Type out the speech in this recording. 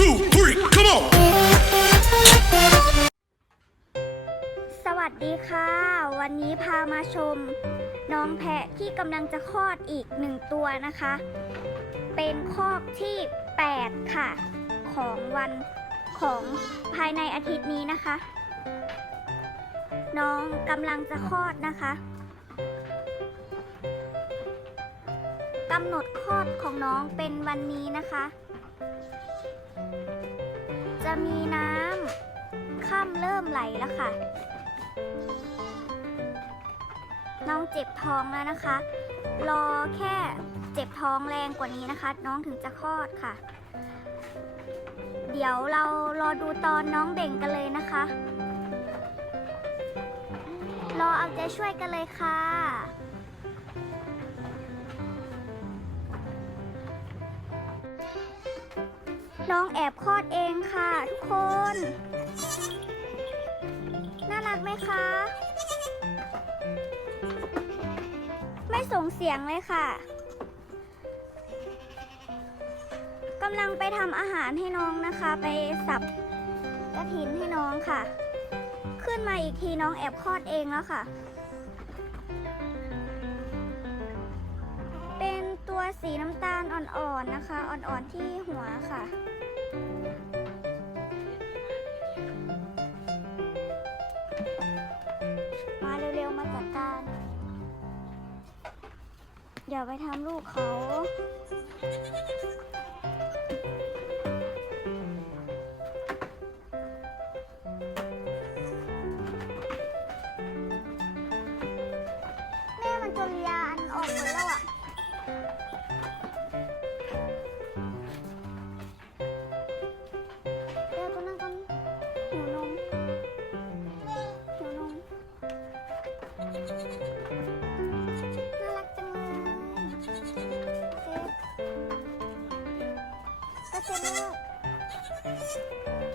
two, three, come on! สวัสดีค่ะ วันนี้พามาชม น้องแพะที่กำลังจะคลอดอีกหนึ่งตัวนะคะ เป็นคอกที่ 8 ค่ะ ของวันของภายในอาทิตย์นี้นะคะ น้องกำลังจะคลอดนะคะกำหนดคลอดของน้องเป็นวันนี้นะคะ จะมีน้ำค่ำเริ่มไหลแล้วค่ะ น้องเจ็บท้องแล้วนะคะ รอแค่เจ็บท้องแรงกว่านี้นะคะ น้องถึงจะคลอดค่ะ เดี๋ยวเรารอดูตอนน้องเบ่งกันเลยนะคะ รอเอาใจช่วยกันเลยค่ะ น้องแอบคลอดเองค่ะ ทุกคน น่ารักไหมคะ ไม่ส่งเสียงเลยค่ะกำลังไปทำอาหารให้น้องนะคะ ไปสับกระถินให้น้องค่ะ ขึ้นมาอีกทีน้องแอบคลอดเองแล้วค่ะ เป็นตัวสีน้ำตาลอ่อนๆนะคะ อ่อนๆที่หัวค่ะ อย่าไปทำลูกเขา ก็เซฟลูก